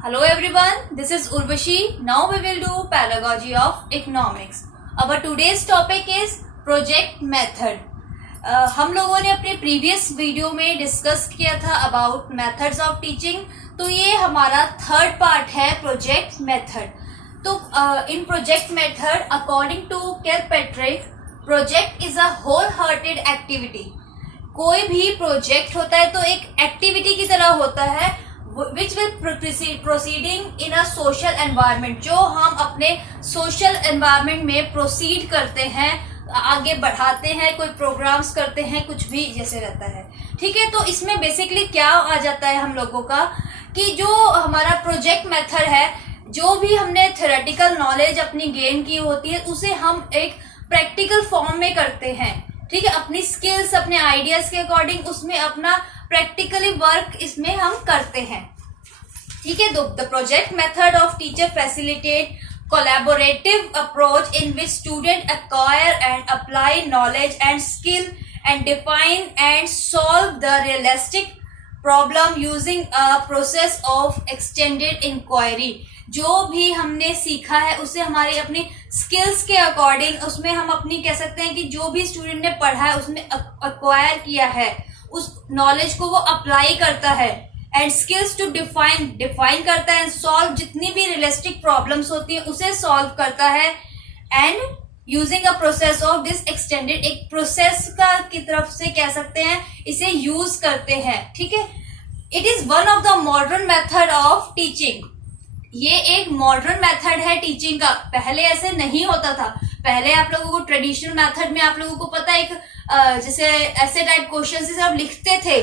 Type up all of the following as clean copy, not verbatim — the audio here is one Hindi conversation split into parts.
Hello everyone, this is Urvashi. Now we will do pedagogy of economics. Our today's topic is project method. हम लोगों ने अपने प्रीवियस वीडियो में डिस्कस किया था अबाउट मेथड्स ऑफ टीचिंग, तो ये हमारा थर्ड पार्ट है प्रोजेक्ट मेथड. तो in project method according to Kilpatrick, project is a wholehearted activity. कोई भी प्रोजेक्ट होता है तो एक एक्टिविटी की तरह होता है which will proceeding in a social environment. जो हम अपने सोशल एनवायरनमेंट में प्रोसीड करते हैं, आगे बढ़ाते हैं, कोई प्रोग्राम्स करते हैं, कुछ भी जैसे रहता है. ठीक है, तो इसमें बेसिकली क्या आ जाता है हम लोगों का कि जो हमारा प्रोजेक्ट मेथड है, जो भी हमने थ्योरेटिकल नॉलेज अपनी गेन की होती है उसे हम एक प्रैक्टिकल फॉर्म में करते हैं. ठीक है, अपनी स्किल्स, अपने आइडियाज के अकॉर्डिंग उसमें अपना प्रैक्टिकली वर्क इसमें हम करते हैं. ठीक है, the project method of teacher facilitate collaborative approach in which student acquire and apply knowledge and skill and define and solve the realistic problem using a process of extended inquiry. जो भी हमने सीखा है उसे हमारी अपनी स्किल्स के अकॉर्डिंग उसमें हम अपनी कह सकते हैं कि जो भी स्टूडेंट ने पढ़ा है उसने एक्वायर किया है, उस नॉलेज को वो अप्लाई करता है, एंड स्किल्स टू डिफाइन करता है, एंड सॉल्व जितनी भी रियलिस्टिक प्रॉब्लम्स होती है उसे सॉल्व करता है, and using a process of this extended, एक प्रोसेस का की तरफ से कह सकते हैं इसे यूज करते हैं. ठीक है, it is one of the modern method of teaching. ये एक मॉडर्न मेथड है टीचिंग का. पहले ऐसे नहीं होता था. पहले आप लोगों को ट्रेडिशनल मेथड में आप लोगों को पता है एक जैसे ऐसे टाइप क्वेश्चन से आप लिखते थे.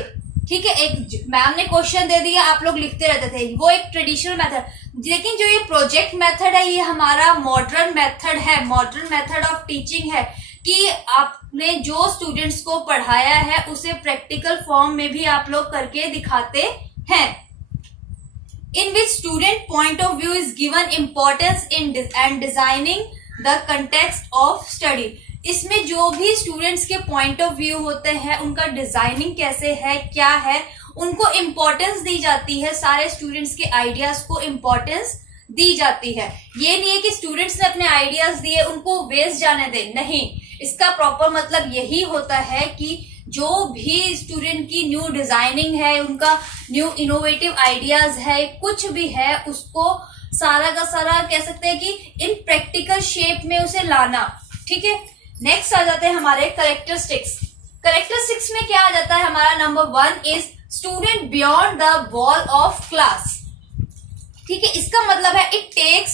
ठीक है, एक मैम ने क्वेश्चन दे दिया, आप लोग लिखते रहते थे, वो एक ट्रेडिशनल मेथड. लेकिन जो ये प्रोजेक्ट मेथड है ये हमारा मॉडर्न मेथड है, मॉडर्न मेथड ऑफ टीचिंग है कि आपने जो स्टूडेंट्स को पढ़ाया है उसे प्रैक्टिकल फॉर्म में भी आप लोग करके दिखाते हैं. In which student point of view is given importance in and designing the context of study. इसमें जो भी स्टूडेंट्स के पॉइंट ऑफ व्यू होते हैं उनका डिजाइनिंग कैसे है, क्या है, उनको इम्पोर्टेंस दी जाती है. सारे स्टूडेंट्स के आइडियाज को इम्पोर्टेंस दी जाती है. ये नहीं है कि स्टूडेंट्स ने अपने आइडियाज दिए उनको वेस्ट जाने दें, नहीं. इसका प्रॉपर मतलब यही होता है कि जो भी स्टूडेंट की न्यू डिजाइनिंग है, उनका न्यू इनोवेटिव आइडियाज है, कुछ भी है, उसको सारा का सारा कह सकते हैं कि इन प्रैक्टिकल शेप में उसे लाना. ठीक है, नेक्स्ट आ जाते हैं हमारे करेक्टरिस्टिक्स. करेक्टरिस्टिक्स में क्या आ जाता है हमारा number 1 is student beyond the wall of class. ठीक है, इसका मतलब है इट टेक्स,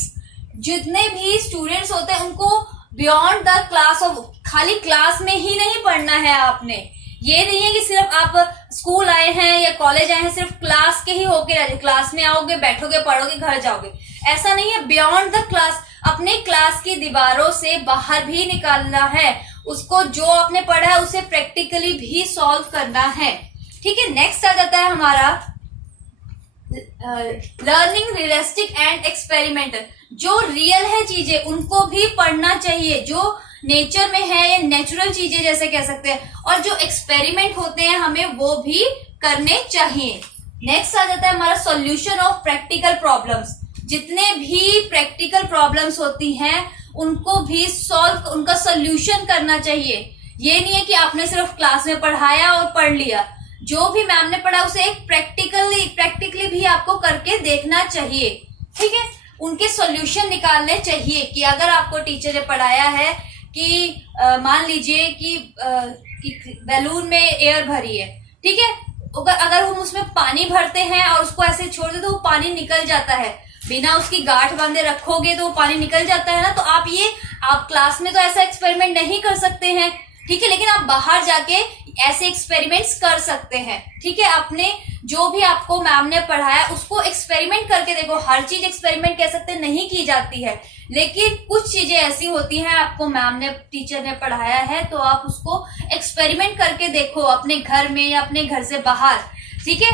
जितने भी स्टूडेंट्स होते हैं उनको बियॉन्ड द क्लास ऑफ, खाली क्लास में ही नहीं पढ़ना है आपने. ये नहीं है कि सिर्फ आप स्कूल आए हैं या कॉलेज आए हैं सिर्फ क्लास के ही होके रह जाए, क्लास में आओगे, बैठोगे, पढ़ोगे, घर जाओगे, ऐसा नहीं है. बियॉन्ड द क्लास, अपने क्लास की दीवारों से बाहर भी निकालना है, उसको जो आपने पढ़ा है उसे प्रैक्टिकली भी सॉल्व करना है. ठीक है, नेक्स्ट आ जाता है हमारा लर्निंग रियलिस्टिक एंड एक्सपेरिमेंटल. जो रियल है चीजें उनको भी पढ़ना चाहिए, जो नेचर में है या नेचुरल चीजें जैसे कह सकते हैं, और जो एक्सपेरिमेंट होते हैं हमें वो भी करने चाहिए. नेक्स्ट आ जाता है हमारा सॉल्यूशन ऑफ प्रैक्टिकल प्रॉब्लम्स. जितने भी प्रैक्टिकल प्रॉब्लम्स होती हैं उनको भी सॉल्व, उनका सॉल्यूशन करना चाहिए. ये नहीं है कि आपने सिर्फ क्लास में पढ़ाया और पढ़ लिया. जो भी मैम ने पढ़ा उसे एक प्रैक्टिकली भी आपको करके देखना चाहिए. ठीक है, उनके सॉल्यूशन निकालने चाहिए. कि अगर आपको टीचर ने पढ़ाया है कि मान लीजिए कि बैलून में एयर भरी है. ठीक है, अगर हम उसमें पानी भरते हैं और उसको ऐसे छोड़ दे तो वो पानी निकल जाता है. बिना उसकी गांठ बांधे रखोगे तो वो पानी निकल जाता है ना. तो आप क्लास में तो ऐसा एक्सपेरिमेंट नहीं कर सकते हैं. ठीक है, लेकिन आप बाहर जाके ऐसे एक्सपेरिमेंट्स कर सकते हैं. ठीक है, आपने जो भी आपको मैम ने पढ़ाया उसको एक्सपेरिमेंट करके देखो. हर चीज एक्सपेरिमेंट कह सकते नहीं की जाती है, लेकिन कुछ चीजें ऐसी होती हैं आपको मैम ने, टीचर ने पढ़ाया है तो आप उसको एक्सपेरिमेंट करके देखो अपने घर में या अपने घर से बाहर. ठीक है,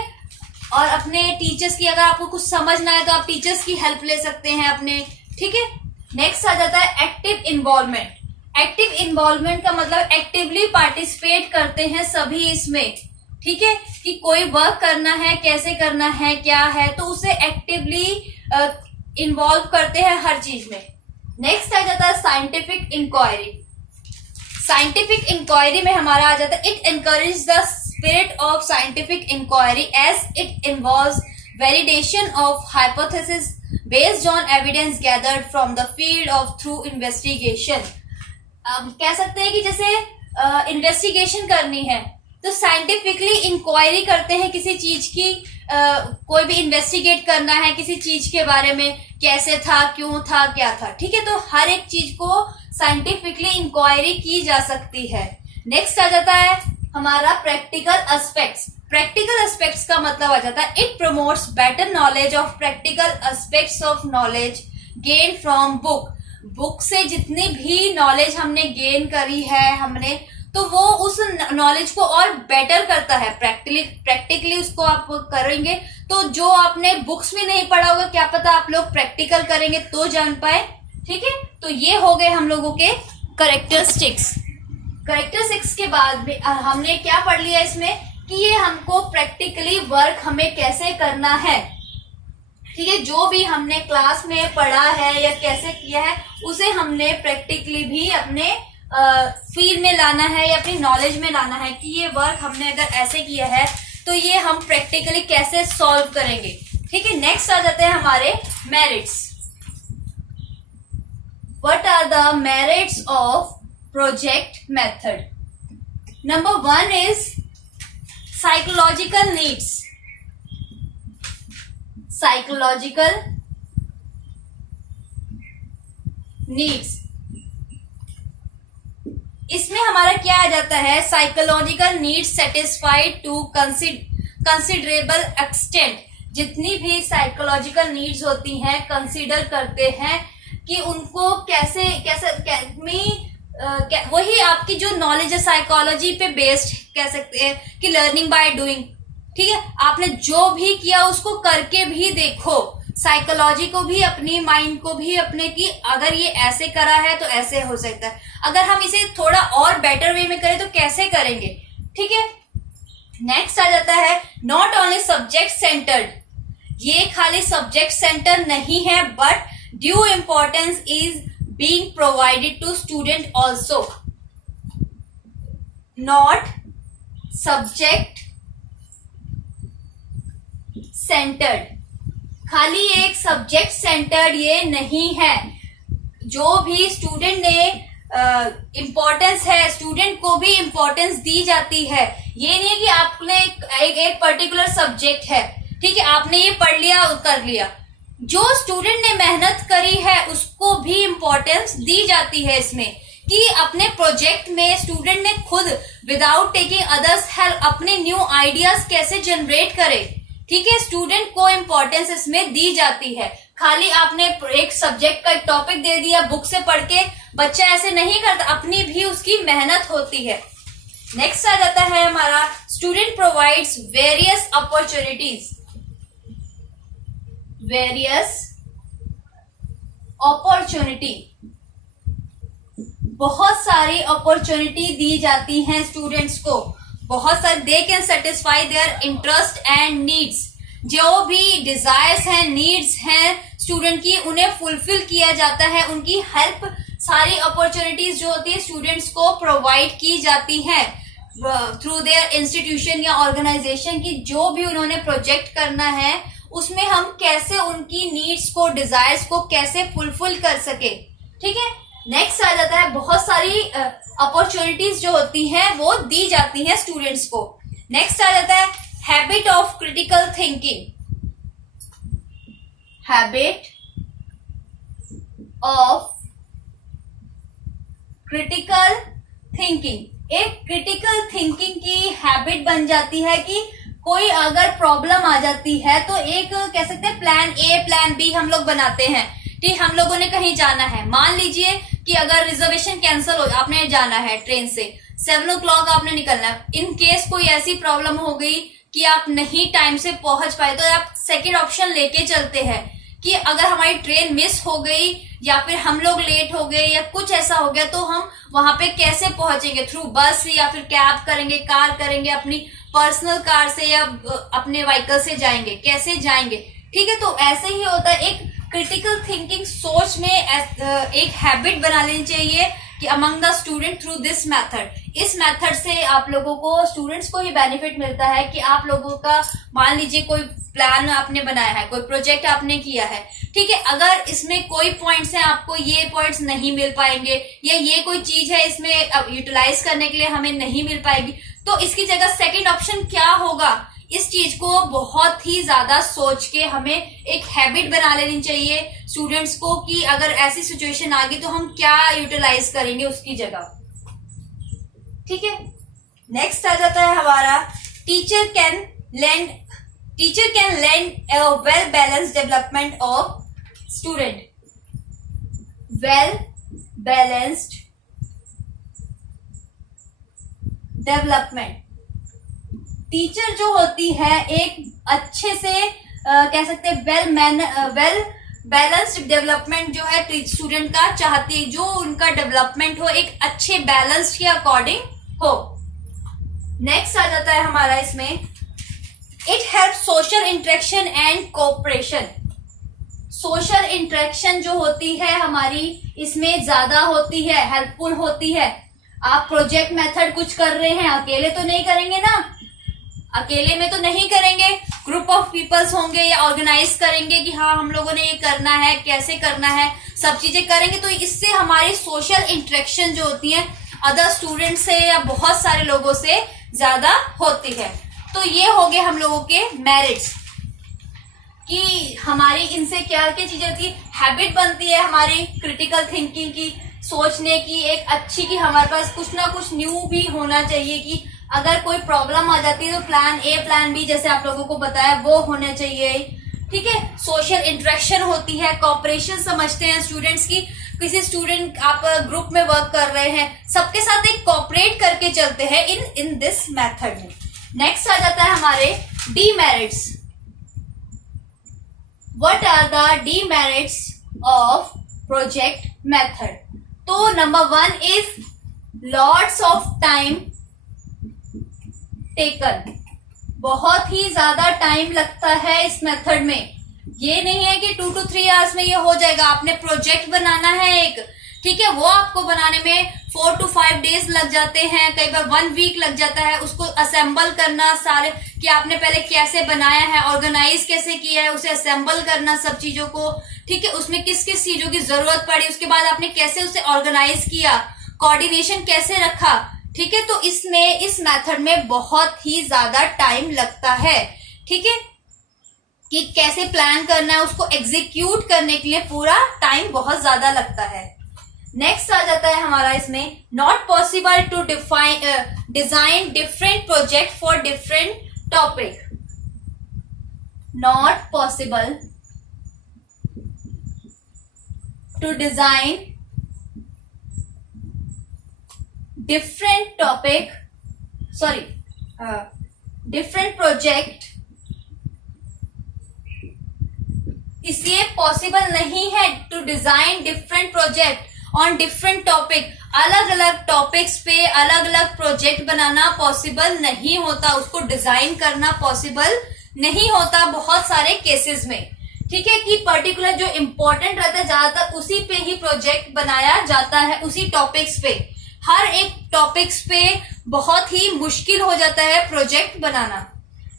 और अपने टीचर्स की, अगर आपको कुछ समझना है तो आप टीचर्स की हेल्प ले सकते हैं अपने. ठीक है, नेक्स्ट आ जाता है एक्टिव इन्वॉल्वमेंट. एक्टिव इन्वॉल्वमेंट का मतलब एक्टिवली पार्टिसिपेट करते हैं सभी इसमें. ठीक है, कि कोई वर्क करना है, कैसे करना है, क्या है, तो उसे एक्टिवली इन्वॉल्व करते हैं हर चीज में। नेक्स्ट आ जाता है साइंटिफिक इंक्वायरी। साइंटिफिक इंक्वायरी में हमारा आ जाता है it encourage the spirit of scientific inquiry as it involves validation of hypothesis based on evidence gathered from the field of through investigation. कह सकते हैं कि जैसे इन्वेस्टिगेशन करनी है तो साइंटिफिकली इंक्वायरी करते हैं किसी चीज की, कोई भी इन्वेस्टिगेट करना है किसी चीज के बारे में, कैसे था, क्यों था, क्या था, ठीक है, तो हर एक चीज को साइंटिफिकली इंक्वायरी की जा सकती है। नेक्स्ट आ जाता है हमारा प्रैक्टिकल एस्पेक्ट्स। प्रैक्टिकल एस्पेक्ट्स का मतलब आ जाता है it promotes better knowledge of practical aspects of knowledge gain from book. Book से जितनी भी नॉलेज हमने गेन करी है हमने, तो वो उस नॉलेज को और बेटर करता है। प्रैक्टिकली उसको आप करेंगे तो जो आपने बुक्स में नहीं पढ़ा होगा, क्या पता आप लोग प्रैक्टिकल करेंगे तो जान पाए, ठीक है। तो ये हो गए हम लोगों के करेक्टरिस्टिक्स। करेक्टरिस्टिक्स के बाद भी हमने क्या पढ़ लिया इसमें कि ये हमको प्रैक्टिकली वर्क हमें कैसे करना है, ठीक है, जो भी हमने क्लास में पढ़ा है या कैसे किया है उसे हमने प्रैक्टिकली भी अपने फील्ड में लाना है या अपनी नॉलेज में लाना है कि ये वर्क हमने अगर ऐसे किया है तो ये हम प्रैक्टिकली कैसे सॉल्व करेंगे, ठीक है। नेक्स्ट आ जाते हैं हमारे merits. What are the merits of project method? Number 1 is psychological needs. Psychological needs, इसमें हमारा क्या आ जाता है, psychological needs satisfied to considerable extent. जितनी भी साइकोलॉजिकल नीड्स होती हैं कंसिडर करते हैं कि उनको कैसे वही आपकी जो नॉलेज है साइकोलॉजी पे बेस्ड कह सकते हैं कि लर्निंग बाय डूइंग, ठीक है, आपने जो भी किया उसको करके भी देखो, साइकोलॉजी को भी, अपनी माइंड को भी अपने की अगर ये ऐसे करा है तो ऐसे हो सकता है, अगर हम इसे थोड़ा और बेटर वे में करें तो कैसे करेंगे, ठीक है। नेक्स्ट आ जाता है नॉट ओनली सब्जेक्ट सेंटर्ड। ये खाली सब्जेक्ट सेंटर नहीं है but due importance is being provided to student also. Not subject centred, खाली एक सब्जेक्ट सेंटर्ड ये नहीं है, जो भी स्टूडेंट ने इम्पोर्टेंस है, स्टूडेंट को भी इम्पोर्टेंस दी जाती है। ये नहीं है कि आपने एक पर्टिकुलर सब्जेक्ट है, ठीक है, आपने ये पढ़ लिया और कर लिया, जो स्टूडेंट ने मेहनत करी है उसको भी इम्पोर्टेंस दी जाती है इसमें, कि अपने प्रोजेक्ट में स्टूडेंट ने खुद विदाउट टेकिंग अदर्स हेल्प अपने न्यू आइडियाज कैसे जनरेट करे, ठीक है, स्टूडेंट को इम्पोर्टेंस इसमें दी जाती है। खाली आपने एक सब्जेक्ट का टॉपिक दे दिया बुक से पढ़ के, बच्चा ऐसे नहीं करता, अपनी भी उसकी मेहनत होती है। नेक्स्ट आ जाता है हमारा student provides various opportunities. Various opportunity, बहुत सारी अपॉर्चुनिटी दी जाती हैं स्टूडेंट्स को, बहुत सारे, they can satisfy their interest and needs. जो भी डिजायर्स हैं, नीड्स हैं स्टूडेंट की, उन्हें फुलफिल किया जाता है, उनकी हेल्प, सारी अपॉर्चुनिटीज जो होती है स्टूडेंट्स को प्रोवाइड की जाती हैं थ्रू देयर इंस्टीट्यूशन या ऑर्गेनाइजेशन की। जो भी उन्होंने प्रोजेक्ट करना है उसमें हम कैसे उनकी नीड्स को, डिजायर्स को कैसे फुलफिल कर सके, ठीक है। नेक्स्ट आ जाता है बहुत सारी अपॉर्चुनिटीज जो होती हैं वो दी जाती हैं स्टूडेंट्स को। नेक्स्ट आ जाता है habit of critical thinking. Habit of critical thinking, एक क्रिटिकल थिंकिंग की हैबिट बन जाती है कि कोई अगर प्रॉब्लम आ जाती है तो एक कह सकते हैं प्लान ए प्लान बी हम लोग बनाते हैं, ठीक, हम लोगों ने कहीं जाना है, मान लीजिए कि अगर रिजर्वेशन कैंसिल हो, आपने जाना है ट्रेन से 7 o'clock आपने निकलना है, इन केस कोई ऐसी प्रॉब्लम हो गई कि आप नहीं टाइम से पहुंच पाए तो आप सेकंड ऑप्शन लेके चलते हैं कि अगर हमारी ट्रेन मिस हो गई या फिर हम लोग लेट हो गए या कुछ ऐसा हो गया तो हम वहां पे कैसे पहुंचेंगे, थ्रू बस या फिर कैब करेंगे, कार करेंगे, अपनी पर्सनल कार से या अपने व्हीकल से जाएंगे, कैसे जाएंगे। ठीक है, तो ऐसे ही होता है। एक क्रिटिकल थिंकिंग सोच में एक हैबिट बना लेनी चाहिए कि among the student through this method. इस मेथड से आप लोगों को, स्टूडेंट्स को ही बेनिफिट मिलता है कि आप लोगों का, मान लीजिए कोई प्लान आपने बनाया है, कोई प्रोजेक्ट आपने किया है, ठीक है, अगर इसमें कोई पॉइंट्स हैं, आपको ये पॉइंट्स नहीं मिल पाएंगे या ये कोई चीज है इसमें यूटिलाइज करने के लिए हमें नहीं मिल पाएगी, तो इसकी जगह सेकंड ऑप्शन क्या होगा, इस चीज को बहुत ही ज्यादा सोच के हमें एक हैबिट बना लेनी चाहिए स्टूडेंट्स को कि अगर ऐसी सिचुएशन आ गई तो हम क्या यूटिलाइज करेंगे उसकी जगह। ठीक है, नेक्स्ट आ जाता है हमारा teacher can lend a well balanced development of student। well balanced development, teacher जो होती है एक अच्छे से कह सकते हैं वेल बैलेंस्ड डेवलपमेंट जो है स्टूडेंट का चाहती है, जो उनका डेवलपमेंट हो एक अच्छे बैलेंस के अकॉर्डिंग हो। नेक्स्ट आ जाता है हमारा इसमें, it help social interaction and cooperation. Social interaction जो होती है हमारी इसमें ज्यादा होती है, हेल्पफुल होती है। आप प्रोजेक्ट मेथड कुछ कर रहे हैं, अकेले तो नहीं करेंगे ना, अकेले में तो नहीं करेंगे, ग्रुप ऑफ पीपल्स होंगे या ऑर्गेनाइज करेंगे कि हाँ हम लोगों ने ये करना है, कैसे करना है, सब चीजें करेंगे, तो इससे हमारी सोशल इंटरेक्शन जो होती है अदर स्टूडेंट से या बहुत सारे लोगों से ज्यादा होती है। तो ये हो गए हम लोगों के मेरिट्स कि हमारी इनसे क्या क्या चीजें होती है, हैबिट बनती है हमारी क्रिटिकल थिंकिंग की, सोचने की एक अच्छी, कि हमारे पास कुछ ना कुछ न्यू भी होना चाहिए कि अगर कोई प्रॉब्लम आ जाती है तो प्लान ए प्लान बी जैसे आप लोगों को बताया वो होने चाहिए। ठीक है, सोशल इंटरेक्शन होती है, कॉपरेशन समझते हैं स्टूडेंट्स की, किसी स्टूडेंट आप ग्रुप में वर्क कर रहे हैं, सबके साथ एक कॉपरेट करके चलते हैं इन दिस मेथड में। नेक्स्ट आ जाता है हमारे demerits. What are the demerits of project method? तो number 1 is lots of time taken. बहुत ही ज्यादा टाइम लगता है इस मेथड में। ये नहीं है कि 2 to 3 आवर्स में ये हो जाएगा। आपने प्रोजेक्ट बनाना है एक, ठीक है, वो आपको बनाने में 4 to 5 डेज लग जाते हैं, कई बार 1 वीक लग जाता है उसको असेंबल करना, सारे कि आपने पहले कैसे बनाया है, ऑर्गेनाइज कैसे किया है, उसे असेंबल करना सब चीजों को, ठीक है, उसमें किस किस चीजों की जरूरत पड़ी, उसके बाद आपने कैसे उसे ऑर्गेनाइज किया, कोऑर्डिनेशन कैसे रखा, ठीक है। तो इसमें इस मेथड में बहुत ही ज्यादा टाइम लगता है, ठीक है, कि कैसे प्लान करना है, उसको एग्जीक्यूट करने के लिए पूरा टाइम बहुत ज्यादा लगता है। नेक्स्ट आ जाता है हमारा इसमें, not possible to design different project for different topic. Not possible to design different topic, different project, इसलिए पॉसिबल नहीं है to design different project on different topic. अलग अलग टॉपिक्स पे अलग अलग प्रोजेक्ट बनाना पॉसिबल नहीं होता, उसको डिजाइन करना पॉसिबल नहीं होता बहुत सारे केसेस में, ठीक है, कि पर्टिकुलर जो इंपॉर्टेंट रहता है ज्यादातर उसी पे ही प्रोजेक्ट बनाया जाता है, उसी टॉपिक्स पे। हर एक टॉपिक्स पे बहुत ही मुश्किल हो जाता है प्रोजेक्ट बनाना।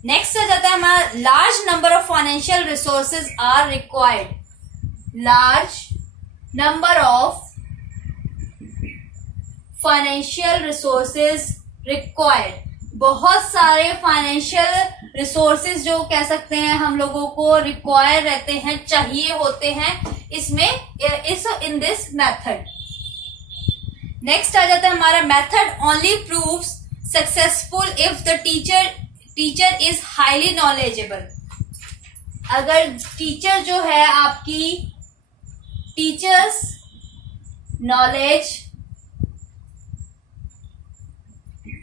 नेक्स्ट आ जाता है हमारा, large number of financial resources are required. Large number of financial resources required. बहुत सारे फाइनेंशियल रिसोर्सेज जो कह सकते हैं हम लोगों को रिक्वायर रहते हैं, चाहिए होते हैं इसमें, इन दिस मेथड। नेक्स्ट आ जाता है हमारा, method only proves successful if the teacher is highly knowledgeable. अगर टीचर जो है आपकी, टीचर्स नॉलेज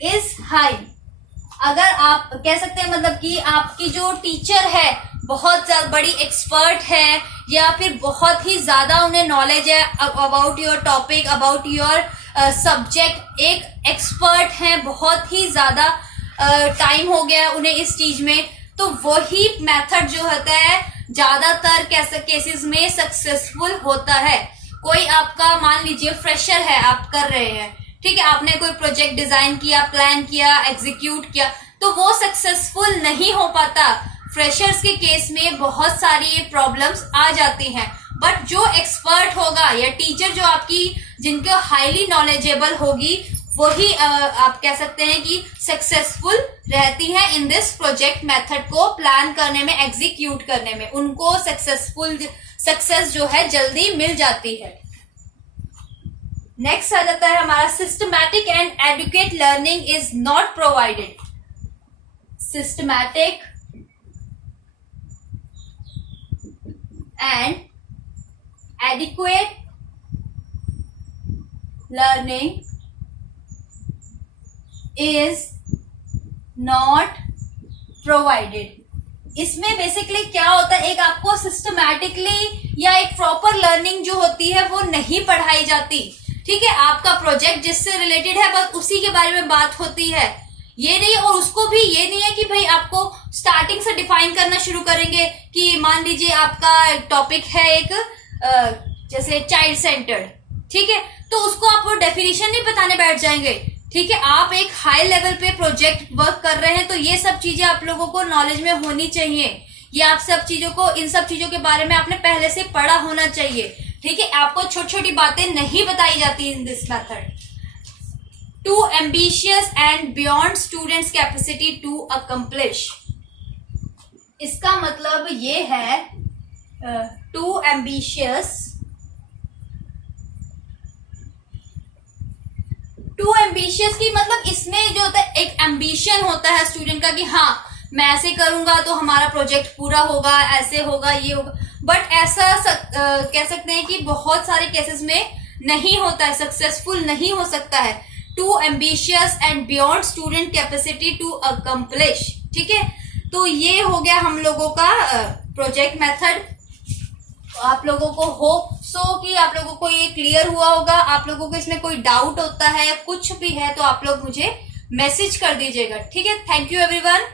इज हाई, अगर आप कह सकते हैं मतलब कि आपकी जो टीचर है बहुत बड़ी एक्सपर्ट है या फिर बहुत ही ज्यादा उन्हें नॉलेज है about your topic, about your subject, एक एक्सपर्ट हैं, बहुत ही ज्यादा टाइम हो गया उन्हें इस चीज में, तो वही मेथड जो होता है ज्यादातर केसेस में सक्सेसफुल होता है। कोई आपका मान लीजिए फ्रेशर है, आप कर रहे हैं, ठीक है, आपने कोई प्रोजेक्ट डिजाइन किया, प्लान किया, एग्जीक्यूट किया, तो वो सक्सेसफुल नहीं हो पाता। फ्रेशर्स के केस में बहुत सारी प्रॉब्लम्स आ जाती हैं, बट जो एक्सपर्ट होगा या टीचर जो आपकी जिनको हाईली नॉलेजेबल होगी, वही आप कह सकते हैं कि सक्सेसफुल रहती है इन दिस प्रोजेक्ट मेथड को प्लान करने में, एग्जीक्यूट करने में, उनको सक्सेस जो है जल्दी मिल जाती है। नेक्स्ट आ जाता है हमारा systematic and adequate learning is not provided. Systematic and adequate learning is not provided. इसमें बेसिकली क्या होता है, एक आपको सिस्टमैटिकली या एक प्रॉपर लर्निंग जो होती है वो नहीं पढ़ाई जाती, ठीक है। आपका प्रोजेक्ट जिससे रिलेटेड है बस उसी के बारे में बात होती है, ये नहीं, और उसको भी ये नहीं है कि भाई आपको स्टार्टिंग से डिफाइन करना शुरू करेंगे कि मान लीजिए आपका टॉपिक है एक जैसे चाइल्ड सेंटर्ड, ठीक है, तो उसको आप वो डेफिनेशन नहीं बताने बैठ जाएंगे, ठीक है। आप एक हाई लेवल पे प्रोजेक्ट वर्क कर रहे हैं, तो ये सब चीजें आप लोगों को नॉलेज में होनी चाहिए, ये आप सब चीजों को, इन सब चीजों के बारे में आपने पहले से पढ़ा होना चाहिए, ठीक है। आपको छोटी छोटी बातें नहीं बताई जाती in this method. Too ambitious and beyond students capacity to accomplish. इसका मतलब ये है टू एम्बिशियस, टू एम्बिशियस की मतलब इसमें जो होता है एक एम्बिशन होता है स्टूडेंट का कि हाँ मैं ऐसे करूंगा तो हमारा प्रोजेक्ट पूरा होगा, ऐसे होगा, ये होगा, बट ऐसा कह सकते हैं कि बहुत सारे केसेस में नहीं होता है, सक्सेसफुल नहीं हो सकता है। Too ambitious and beyond student capacity to accomplish, ठीक है। तो ये हो गया हम लोगों का प्रोजेक्ट मेथड। आप लोगों को होप सो कि आप लोगों को ये क्लियर हुआ होगा। आप लोगों को इसमें कोई डाउट होता है, कुछ भी है, तो आप लोग मुझे मैसेज कर दीजिएगा, ठीक है। Thank you everyone.